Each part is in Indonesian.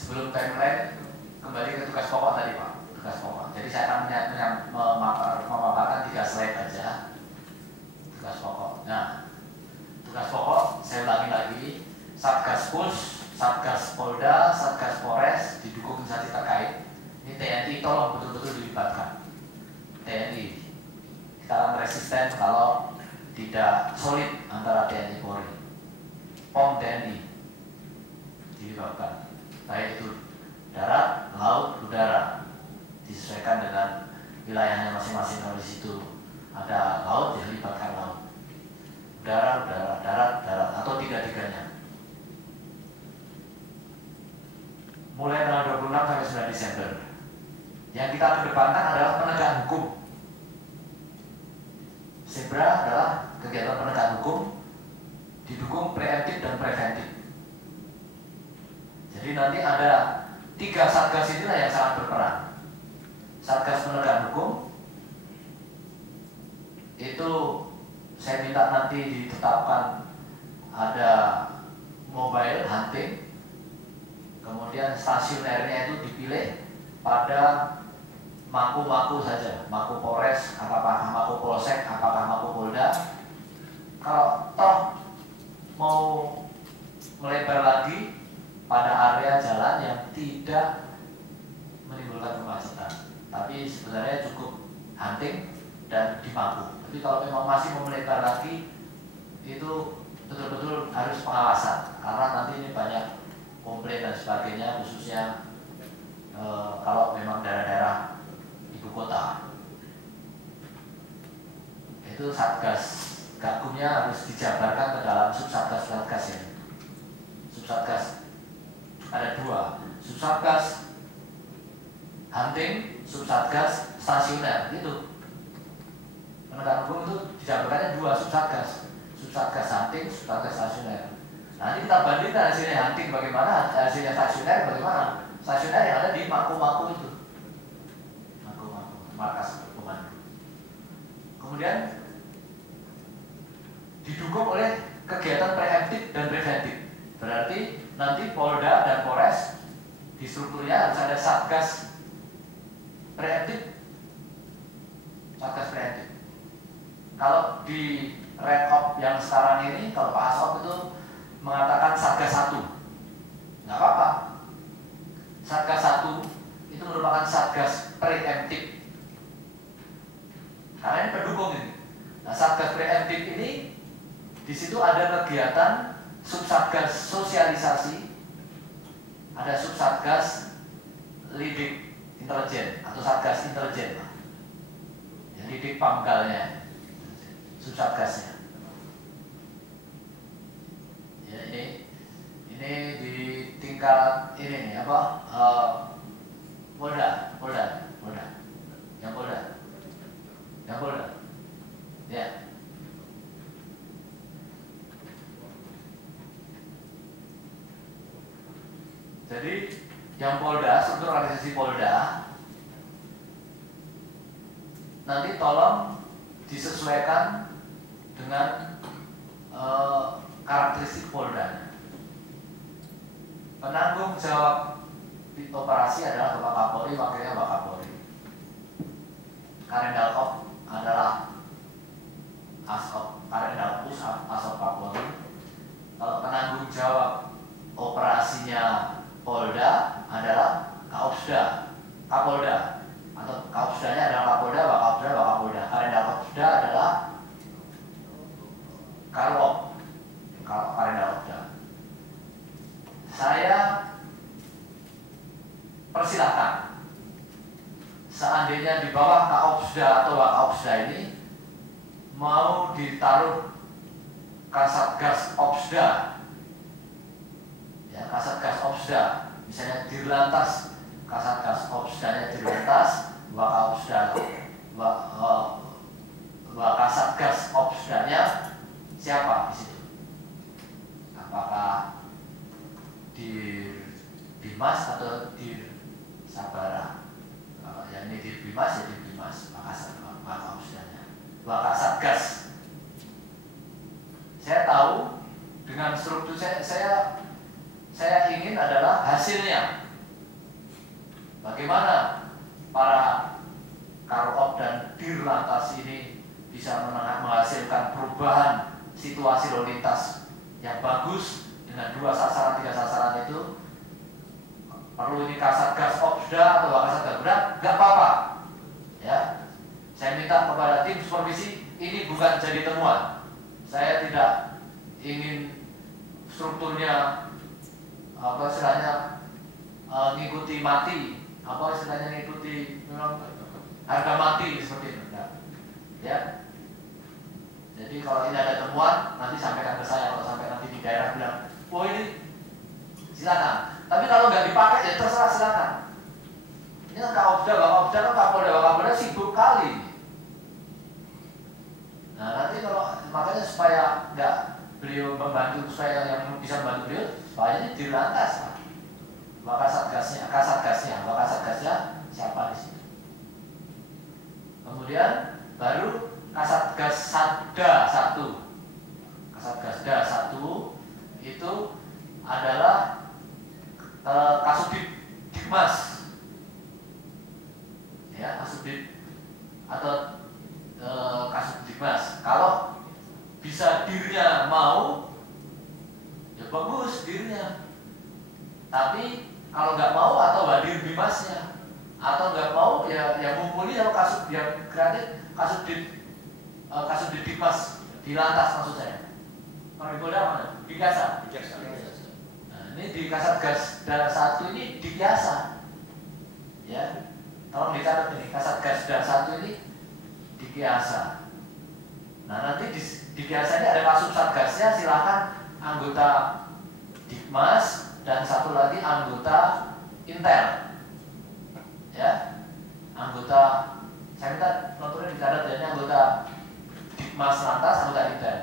Sebelum timeline, kembali ke tugas pokok tadi Pak. Tugas pokok. Jadi saya akan memaparkan 3 slide aja. Tugas pokok. Nah, tugas pokok saya ulangi lagi. Satgas Pus, Satgas Polda, Satgas Polres didukung instansi terkait. Ini TNI tolong betul-betul dilibatkan. TNI kita akan resisten kalau tidak solid antara TNI Polri. POM TNI dilibatkan, baik itu darat, laut, udara, disesuaikan dengan wilayahnya masing-masing. Kalau di situ ada laut, ya libatkan laut, udara, darat, atau tiga-tiganya. Mulai tanggal 26 sampai 9 Desember. Yang kita kedepankan adalah penegakan hukum. Zebra adalah kegiatan penegakan hukum didukung preemptif dan preventif. Jadi nanti ada 3 satgas inilah yang sangat berperan. Satgas penegakan hukum itu saya minta nanti ditetapkan ada mobile hunting, kemudian stasionernya itu dipilih pada Maku saja, Maku Polres, apakah Maku Polsek, apakah Maku Polda. Kalau toh mau melebar lagi pada area jalan yang tidak menimbulkan kemacetan, tapi sebenarnya cukup hunting dan di Maku. Tapi kalau memang masih mau melebar lagi, itu betul-betul harus pengawasan, karena nanti ini banyak komplain dan sebagainya, khususnya kalau memang daerah-daerah ibu kota. Itu satgas gakumnya harus dijabarkan ke dalam subsatgas ini. Subsatgas ada 2, subsatgas hunting, subsatgas stasioner. Itu penegakan hukum itu dijabarkannya 2 subsatgas, subsatgas hunting, subsatgas stasioner. Nanti kita bandingkan hasilnya hunting bagaimana, hasilnya stasioner bagaimana. Stasioner yang ada di Maku itu, markas komando. Kemudian didukung oleh kegiatan preemptif dan preventif. Berarti nanti Polda dan Polres di strukturnya harus ada satgas preemptif, satgas preemptif. Kalau di Red Op yang sekarang ini, kalau Pak Asop itu mengatakan satgas 1, nggak apa-apa. Satgas 1 itu merupakan satgas preemptif, karena ini pendukung ini. Nah, satgas preemptif ini di situ ada kegiatan subsatgas sosialisasi, ada subsatgas lidik intelijen atau satgas intelijen, ya, lidik pamgalnya, subsatgasnya. Ya, ini di tingkat ini nih apa? Polda, yang Polda, ya. Jadi yang Polda, struktur organisasi Polda, nanti tolong disesuaikan dengan karakteristik Polda. Penanggung jawab operasi adalah Bapak Kapolri, wakilnya Bapak Kapolri. Karendalkop adalah Asop, Karendalpus Asop Kapolri. Kalau penanggung jawab operasinya Polda adalah Kapolda, atau Kapolda-nya adalah Kapolda, Wakapolda. Karendalkopda adalah Karwok, Karendalkopda. Saya persilahkan, seandainya di bawah Kaopsda atau Wakopsda ini mau ditaruh Kasatgas Opsda, ya, Kasatgas Opsda, misalnya Dirlantas, Kasatgas Opsdanya Dirlantas, Wakopsda, Kasatgas Opsdanya siapa di situ? Apakah di Bimas atau di Sabara? Yang ini di Bimas ya di Bimas, Wakopsdanya, Wakasatgas. Saya tahu dengan struktur saya ingin adalah hasilnya Bagaimana para Karop dan Dirlantas ini bisa menghasilkan perubahan situasi lalu lintas yang bagus dengan 2 sasaran, 3 sasaran itu. Perlu ini Kasatgas Opsda atau Kasatgas Berat, nggak apa-apa. Ya, saya minta kepada tim supervisi ini bukan jadi temuan. Saya tidak ingin strukturnya apa istilahnya ngikuti mati, apa istilahnya ngikuti memang harga mati seperti itu. Ya. Jadi kalau ini ada temuan nanti sampaikan ke saya, kalau sampai nanti di daerah bilang, oh ini silakan. Tapi kalau nggak dipakai ya terserah silakan. Ini kan Kapolda, kan Kapolda sibuk kali. Nah nanti kalau makanya supaya nggak beliau membantu, supaya yang bisa membantu beliau, supaya ini Dirlantas, Pak. Kasatgasnya siapa di sini? Kemudian baru Kasatgas Sada 1. Kasatgas Sada 1 itu adalah Kasubdit Dikmas, ya, Kasubdit atau Kasubdit Dikmas. Kalau bisa dirnya mau, ya bagus dirnya. Tapi kalau nggak mau atau Wadir Bimasnya, atau nggak mau ya mumpuni kalau Kasub yang kreatif Kasubdit Dikmas di lantas maksud saya. Kalau di Polda mana? Di Kasa. Ini di Kasatgas Dar 1 ini di Kiasa, ya, tolong dicatat ini Kasatgas Dar 1 ini di Kiasa. Nah nanti di Kiasa ini ada Kasub Satgasnya, silakan anggota Dikmas dan satu lagi anggota Intel, ya, anggota, saya minta noturnya dicatat ya, ini anggota Dikmas lantas, anggota Intel.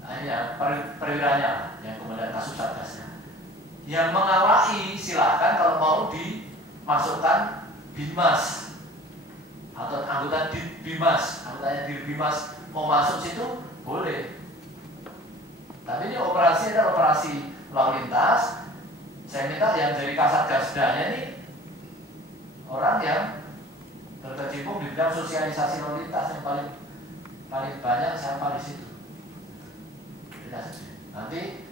Nah ini ya perwiranya yang kemudian Kasub Satgasnya. Yang mengawali silahkan kalau mau dimasukkan Bimas atau anggota Bimas, anggotanya di Bimas mau masuk situ boleh. Tapi ini operasi adalah operasi lalu lintas. Saya minta yang dari Kasatgasdanya ini orang yang berkecimpung di bidang sosialisasi lalu lintas yang paling banyak siapa di situ. Nanti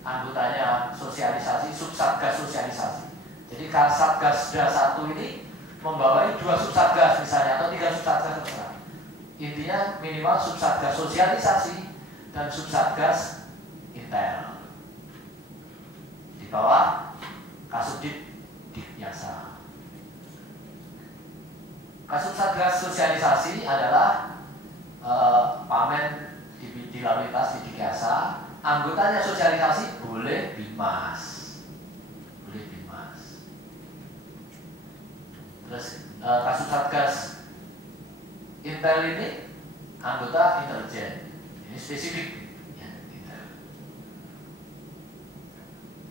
anggotanya sosialisasi, subsatgas sosialisasi. Jadi Kasatgasda 1 ini membawai 2 subsatgas misalnya atau 3 subsatgas terserah. Intinya minimal subsatgas sosialisasi dan subsatgas intel di bawah Kasubdit Dikjasa. Kasubsatgas sosialisasi adalah pamen di lalu lintas di Dikjasa. Anggotanya sosialisasi boleh Bimas, Terus Kasubsatgas Intel ini anggota intelijen, ini spesifik. Ya,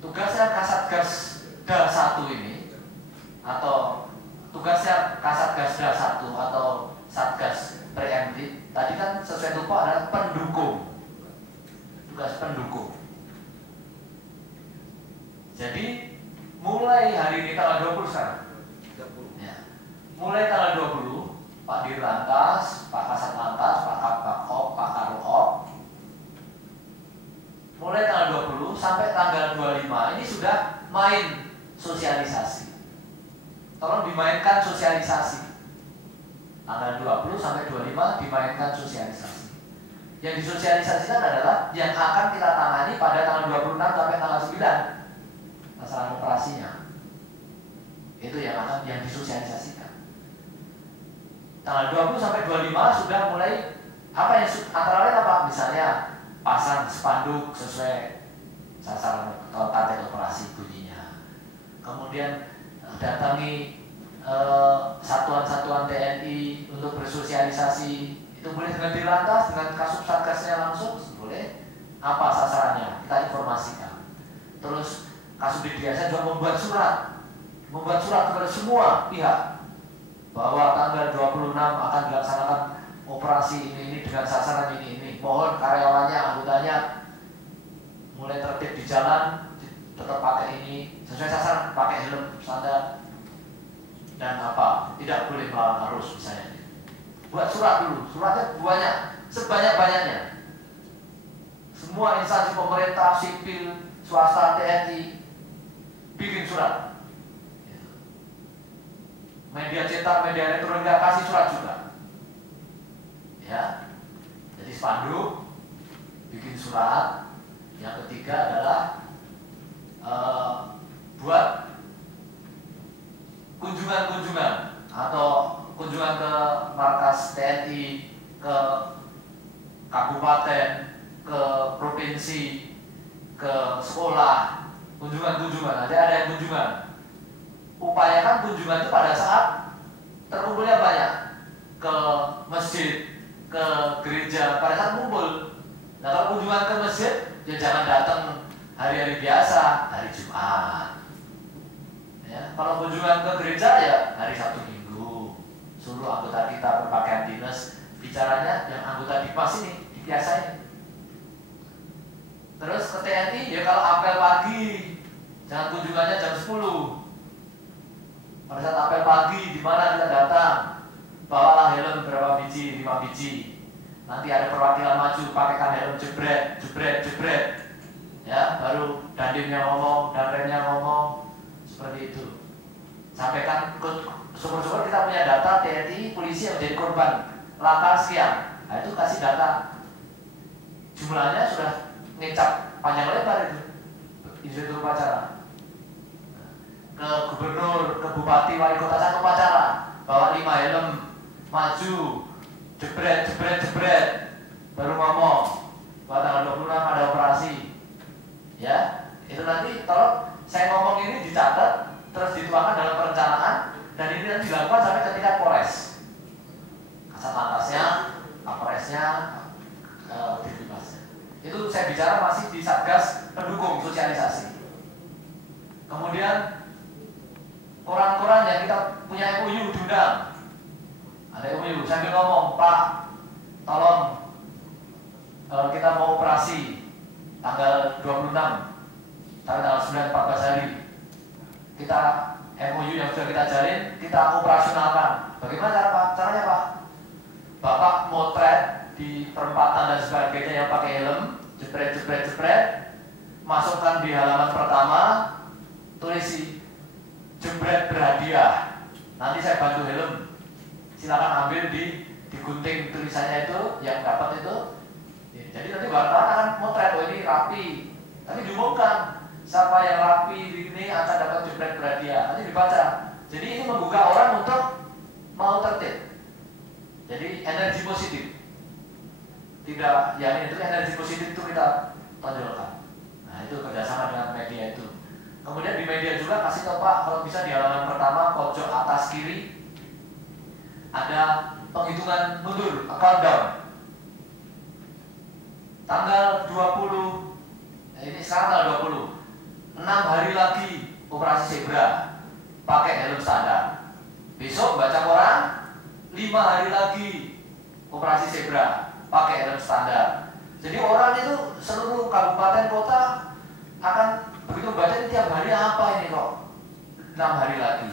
tugasnya Kasatgasda 1 ini atau tugasnya Kasatgasda 1 atau Satgas Preemptif tadi kan sesuai tupoksinya adalah pendukung. Tugas pendukung. Jadi mulai hari ini tanggal 20 sekarang. Ya. Mulai tanggal 20 Pak Dirlantas, Pak Kasat Lantas, Pak Kabakop, Pak Karop, mulai tanggal 20 sampai tanggal 25 ini sudah main sosialisasi. Tolong dimainkan sosialisasi. Tanggal 20 sampai 25 dimainkan sosialisasi. Yang disosialisasikan adalah yang akan kita tangani pada tanggal 26 sampai tanggal 9 sasaran operasinya. Itu yang disosialisasikan. Tanggal 20 sampai 25 sudah mulai apa yang antara lain apa? Misalnya pasang spanduk sesuai sasaran atau target operasi bunyinya. Kemudian datangi satuan-satuan TNI untuk bersosialisasi. Itu boleh dengan Dirlantas, dengan Kasubsatgasnya langsung, boleh. Apa sasarannya? Kita informasikan. Terus Kasubdit Dikjasa juga membuat surat kepada semua pihak bahwa tanggal 26 akan dilaksanakan operasi ini dengan sasaran ini. Mohon karyawannya, anggotanya mulai tertib di jalan, tetap pakai ini, sesuai sasaran, pakai helm standar, dan tidak boleh melawan arus misalnya. Buat surat dulu, suratnya banyak, sebanyak-banyaknya. Semua instansi pemerintah, sipil, swasta, TNI, bikin surat. Media cetak, media elektronik kasih surat juga. Ya, jadi spanduk, bikin surat. Yang ketiga adalah buat kunjungan-kunjungan atau kunjungan ke markas TNI, ke kabupaten, ke provinsi, ke sekolah, kunjungan-kunjungan. Nanti ada yang kunjungan. Upayakan kunjungan itu pada saat terkumpulnya banyak, ke masjid, ke gereja, pada saat kumpul. Nah, kalau kunjungan ke masjid, ya jangan datang hari-hari biasa, hari Jumat. Ya, kalau kunjungan ke gereja ya hari Sabtu Minggu. Suruh anggota kita berpakaian dinas, bicaranya yang anggota Dipas ini dibiasain. Terus ke TNI ya kalau apel pagi, jangan kunjungannya jam 10. Pada saat apel pagi, di mana kita datang, bawalah helm berapa biji, 5 biji. Nanti ada perwakilan maju, pakaikan helm, jebret, jebret, jebret. Ya, baru dandimnya ngomong, danremnya ngomong, seperti itu. Sampaikan ke syukur-syukur kita punya data TNI, polisi yang menjadi korban laka sekian. Nah itu kasih data. Jumlahnya sudah ngecap panjang lebar itu. Inspektur upacara. Ke gubernur, ke bupati, wali kota satu upacara, bawa 5 helm, maju, jebret, jebret, jebret, baru ngomong bahwa tanggal 26 ada operasi. Ya, itu nanti tolong saya ngomong ini dicatat, terus dituangkan dalam perencanaan, dan ini nanti dilakukan sampai ke tingkat Polres, kasat lantasnya, Kapolresnya, Dirlipasnya. Itu saya bicara masih di Satgas pendukung sosialisasi. Kemudian koran-koran yang kita punya MOU diundang. Ada MOU, sambil ngomong, Pak, tolong kita mau operasi tanggal 26, tanggal 9, 14 hari. Kita MOU yang sudah kita jalin, kita operasionalkan. Bagaimana caranya Pak? Bapak motret di perempatan dan sebagainya yang pakai helm, jepret, jepret, jepret, masukkan di halaman pertama, tulisi jebret berhadiah. Nanti saya bantu helm. Silakan ambil digunting tulisannya itu yang dapat itu. Jadi nanti wartawan akan motret, oh ini rapi. Nanti diumumkan siapa yang rapi ini akan dapat jebret berhadiah. Nanti dibaca. Jadi ini membuka orang untuk mau tertib. Jadi energi positif. Tidak, yang itu energi positif itu kita tonjolkan. Nah itu kerjasama dengan media itu. Kemudian di media juga kasih tahu Pak, kalau bisa di halaman pertama pojok atas kiri ada penghitungan mundur, countdown. Tanggal 20, ini sekarang tanggal 20, 6 hari lagi operasi zebra, pakai helm standar. Besok baca koran, 5 hari lagi operasi zebra, pakai helm standar. Jadi orang itu seluruh kabupaten kota akan begitu baca ini tiap hari apa ini kok 6 hari lagi,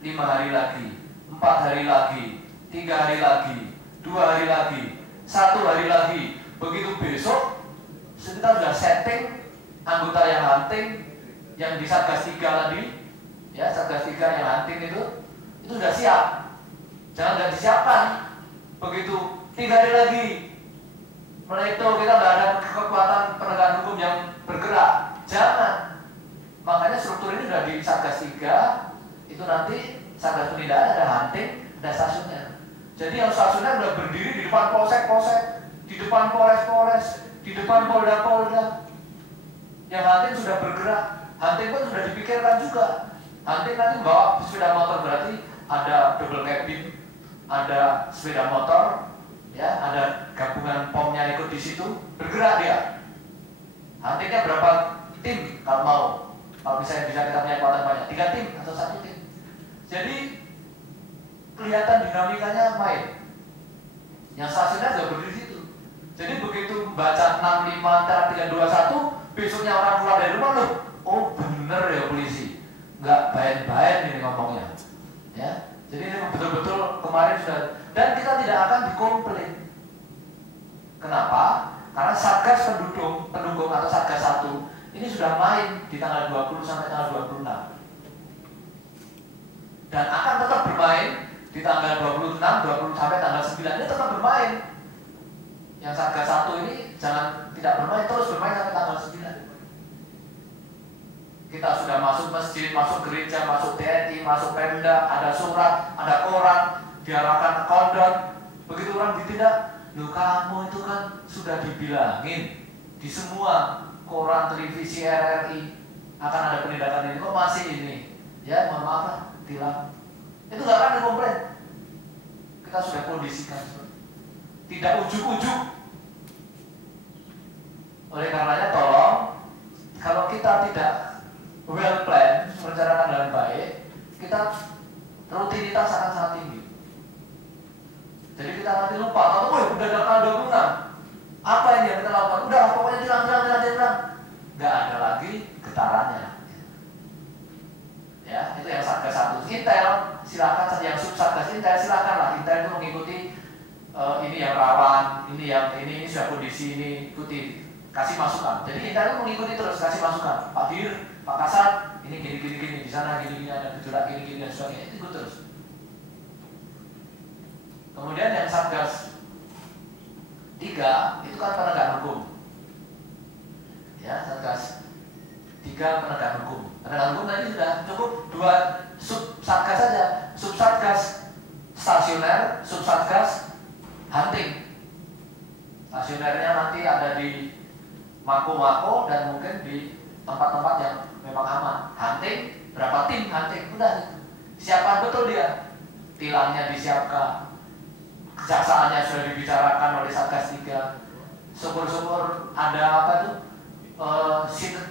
5 hari lagi, 4 hari lagi, 3 hari lagi, 2 hari lagi, 1 hari lagi. Begitu besok kita sudah setting anggota yang hunting, yang di Satgas 3 tadi, ya Satgas 3 yang hunting itu sudah siap. Jangan nggak disiapkan. Begitu 3 hari lagi, mulai itu kita nggak ada kekuatan penegakan hukum yang bergerak. Jangan. Makanya struktur ini sudah di Satgas 3, itu nanti Satgas penindakan ada hunting, ada stasiunnya. Jadi yang stasiunnya sudah berdiri di depan polsek-polsek, di depan polres-polres, di depan polda-polda. Yang hunting sudah bergerak, hunting pun sudah dipikirkan juga. Hunting nanti bawa sepeda motor, berarti ada double cabin, ada sepeda motor, ya, ada gabungan pomnya ikut di situ, bergerak dia. Huntingnya berapa tim kalau mau? Kalau bisa kita punya kekuatan banyak, 3 tim atau 1 tim. Jadi kelihatan dinamikanya main. Yang stasiunnya sudah berdiri di situ. Jadi begitu baca 65 antara 3 2 1, besoknya orang keluar dari rumah loh, oh benar. bener ya polisi, nggak bayan-bayan ini ngomongnya, ya. Jadi ini betul-betul kemarin sudah, dan kita tidak akan dikomplain. Kenapa? Karena Satgas pendukung atau Satgas 1 ini sudah main di tanggal 20 sampai tanggal 26. Dan akan tetap bermain di tanggal 26, 20 sampai tanggal 9 ini tetap bermain. Yang Satgas 1 ini jangan tidak bermain, terus bermain sampai tanggal 9. Kita sudah masuk masjid, masuk gereja, masuk TNI, masuk Pemda, ada surat, ada koran, diarahkan ke kondon. Begitu orang ditindak, loh kamu itu kan sudah dibilangin di semua koran, televisi, RRI akan ada penindakan ini, kok masih ini? Ya mohon maaf lah, tilang. Itu gak akan dikomplain. Kita sudah kondisikan, tidak ujuk-ujuk. Oleh karenanya tolong, kalau kita tidak well plan, merencanakan dengan baik, kita rutinitas akan sangat tinggi. Jadi kita nanti lupa, atau udah tanggal 26, apa yang kita lakukan? Udah pokoknya tilang. Nggak ada lagi getarannya. Ya, itu yang Satgas 1. Intel silakan, yang Satgas Intel silakanlah. Intel itu mengikuti ini yang rawan, ini sudah kondisi ini, ikuti, kasih masukan. Jadi Intel itu mengikuti terus, kasih masukan. Pak Dir, Pak Kasat, ini gini, di sana gini, ada gejolak gini, dan sebagainya. Itu ikut terus. Kemudian yang Satgas 3 itu kan penegak hukum. Ya, Satgas 3 penegak hukum. Penegak hukum tadi sudah cukup 2 sub-satgas saja. Sub-satgas stasioner, sub-satgas hunting. Stasionernya nanti ada di mako-mako dan mungkin di tempat-tempat yang memang aman. Hunting, berapa tim hunting? Udah, siapkan betul dia. Tilangnya disiapkan, kejaksaannya sudah dibicarakan oleh Satgas 3. Syukur-syukur ada apa tuh,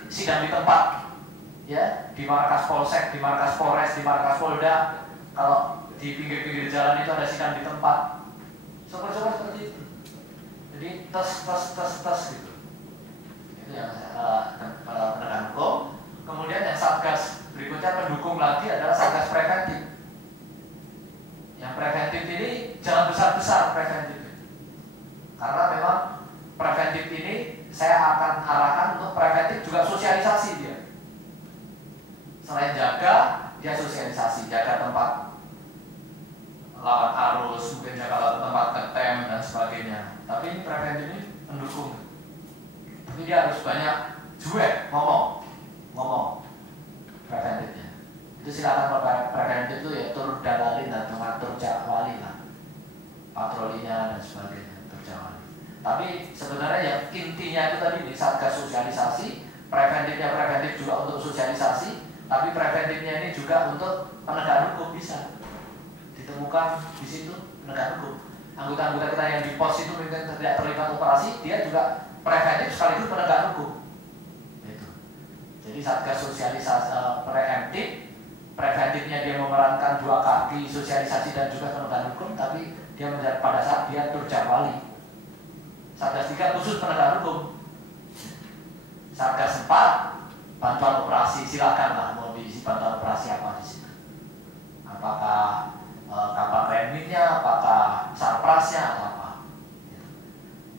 sidang di tempat, ya, di markas Polsek, di markas Polres, di markas Polda. Kalau di pinggir-pinggir jalan itu ada sidang di tempat. Syukur-syukur seperti itu. Jadi tes gitu. Itu yang penegak hukum. Kemudian yang Satgas berikutnya pendukung lagi adalah Satgas preventif. Yang preventif ini jangan besar-besar preventif, karena memang preventif ini saya akan arahkan untuk preventif juga sosialisasi dia. Selain jaga, dia sosialisasi, jaga tempat lawan arus, mungkin jaga tempat ketem dan sebagainya. Tapi ini preventif ini pendukung. Tapi dia harus banyak juek ngomong preventifnya. Itu silakan preventif itu ya tur dalalin dan mengatur jadwali lah, patrolinya dan sebagainya, terjawali. Tapi sebenarnya yang intinya itu tadi di Satgas sosialisasi, preventifnya preventif juga untuk sosialisasi, tapi preventifnya ini juga untuk penegakan hukum bisa ditemukan di situ penegak hukum. Anggota-anggota kita yang di pos itu mungkin tidak terlibat operasi, dia juga preventif sekaligus penegak hukum. Itu. Jadi Satgas sosialisasi preventifnya dia memerankan 2 kaki, sosialisasi dan juga penegakan hukum, tapi dia pada saat dia turjawali. Satgas 3 khusus penegakan hukum. Satgas 4 bantuan operasi, silakanlah mau diisi bantuan operasi apa di situ. Apakah kapal remnya, apakah sarprasnya atau apa.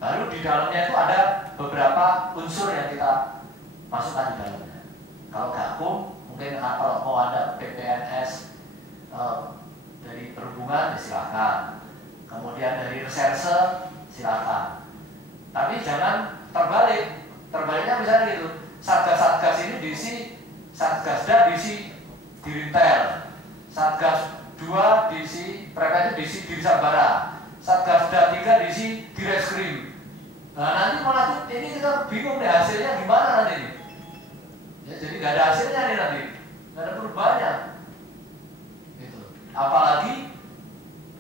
Baru di dalamnya itu ada beberapa unsur yang kita masukkan di dalamnya. Kalau Gakum, mungkin kalau mau ada PPNS dari perhubungan, silakan. Kemudian dari reserse, silakan. Tapi jangan terbalik. Terbaliknya misalnya gitu, Satgas-Satgas ini diisi, Satgasda diisi Dirintel, Satgas 2 diisi preventif diisi Dirsabara, Satgasda 3 diisi Direskrim. Nah nanti malah ini kita bingung nih hasilnya gimana nanti ini. Ya, jadi nggak ada hasilnya nih nanti, nggak ada perubahannya. Gitu. Apalagi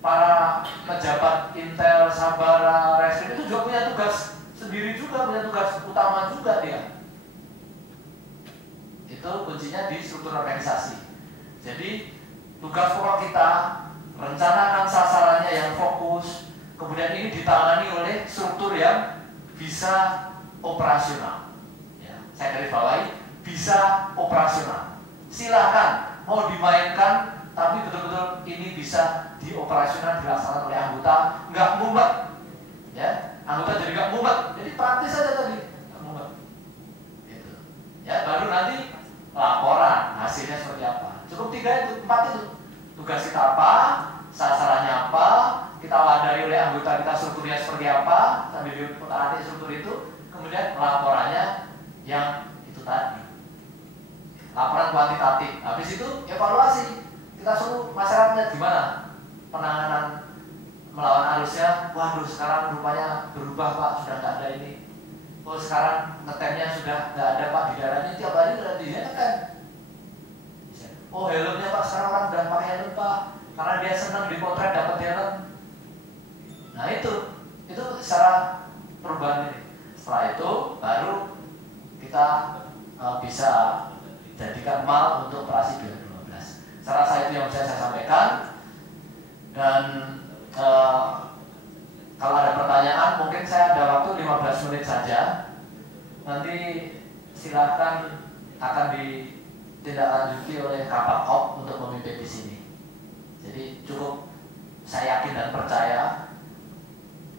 para pejabat Intel, Sabara, Reskrim itu juga punya tugas sendiri juga, punya tugas utama juga dia. Itu kuncinya di struktur organisasi. Jadi tugas pokok kita rencanakan sasarannya yang fokus, kemudian ini ditangani oleh struktur yang bisa operasional. Ya, saya garis bawahi, bisa bisa operasional. Silakan mau dimainkan, tapi betul-betul ini bisa dioperasional dilaksanakan oleh anggota, nggak mumet, ya. Anggota jadi nggak mumet, jadi praktis saja tadi, nggak mumet. Gitu. Ya, baru nanti laporan hasilnya seperti apa. Cukup 3 itu, 4 itu. Tugas kita apa, sasarannya apa, kita wadai oleh anggota kita strukturnya seperti apa, sambil diputar-atik struktur itu, kemudian laporannya yang itu tadi. Laporan kuantitatif. Habis itu evaluasi. Kita suruh masyarakatnya gimana penanganan melawan arusnya. Waduh, sekarang rupanya berubah Pak, sudah nggak ada ini. Oh, sekarang ngetemnya sudah nggak ada Pak, di daerah ini tiap hari udah ngetem. Oh, helmnya Pak, sekarang orang udah pakai helm Pak, karena dia senang dipotret dapat helm. Nah itu secara perubahan ini. Setelah itu baru kita bisa jadikan mal untuk operasi 2015. Saya rasa itu yang bisa saya sampaikan. Dan kalau ada pertanyaan, mungkin saya ada waktu 15 menit saja. Nanti silakan, akan ditindaklanjuti oleh Kapakop untuk memimpin di sini. Jadi cukup saya yakin dan percaya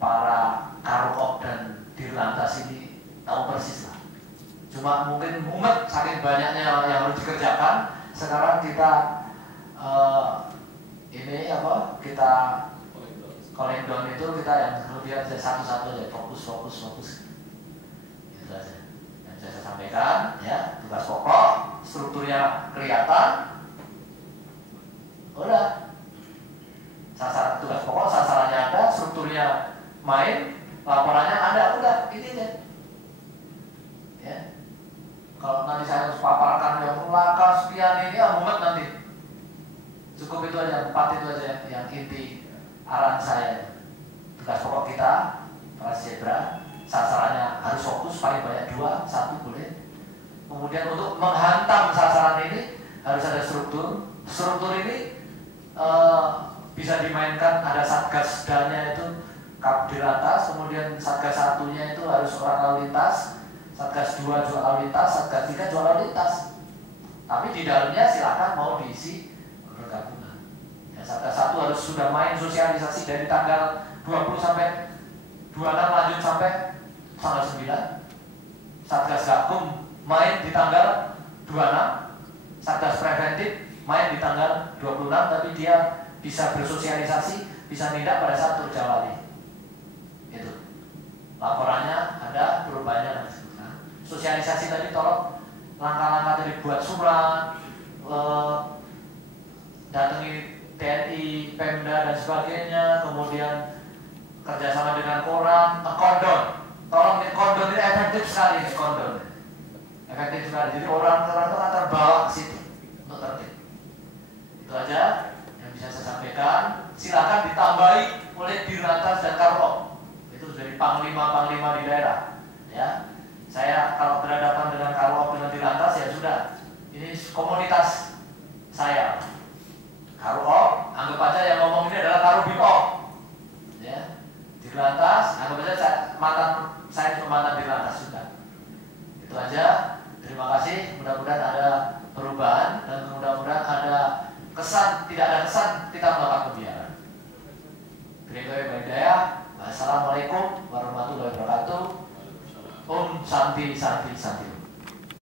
para Karukop dan Dirlantas ini tahu persis lah. Cuma mungkin mumet saking banyaknya yang harus dikerjakan. Sekarang kita kita calling down itu kita yang lebih aja satu-satu aja, fokus. Itu aja yang bisa saya sampaikan ya. Tugas pokok, strukturnya kelihatan. Udah. Tugas pokok, sasarannya ada, strukturnya main, laporannya ada, udah, ini aja. Ya. Kalau nanti saya harus paparkan yang laka sekian ini, mumet nanti. Cukup itu aja, 4 itu aja yang inti arahan saya. Tugas pokok kita, operasi zebra, sasarannya harus fokus, paling banyak 2, 1 boleh. Kemudian untuk menghantam sasaran ini harus ada struktur. Struktur ini bisa dimainkan, ada satgas danya itu Dirlantas, kemudian satgas satunya itu harus orang lalu lintas, satgas 2 juga lalu lintas, satgas 3 juga lalu lintas. Tapi di dalamnya silakan mau diisi bergabungan. Ya, satgas 1 harus sudah main sosialisasi dari tanggal 20 sampai 26 lanjut sampai tanggal 9. Satgas Gakum main di tanggal 26. Satgas preventif main di tanggal 26, tapi dia bisa bersosialisasi, bisa nindak pada saat terjawali. Itu laporannya ada, perubahannya dan sebagainya. Sosialisasi tadi tolong langkah-langkah tadi buat surat, datangi TNI, Pemda dan sebagainya, kemudian kerjasama dengan koran, kondon. Tolong kondon ini efektif sekali, kondon efektif sekali. Jadi orang-orang itu akan terbawa ke situ untuk tertib. Itu aja yang bisa saya sampaikan. Silakan ditambahi oleh Dirlantas dan Karukop. Itu dari panglima-panglima di daerah. Ya, saya kalau berhadapan dengan Karukop dengan Dirlantas ya sudah. Ini komunitas saya. Karukop, anggap aja yang ngomong ini adalah Karubipop. Ya, Dirlantas, anggap aja saya cuma mantan Dirlantas sudah. Itu aja. Terima kasih. Mudah-mudahan ada perubahan dan mudah-mudahan ada kesan, tidak ada kesan kita melakukan pembiaran. Assalamualaikum warahmatullahi wabarakatuh. Om Santi Santi Santi.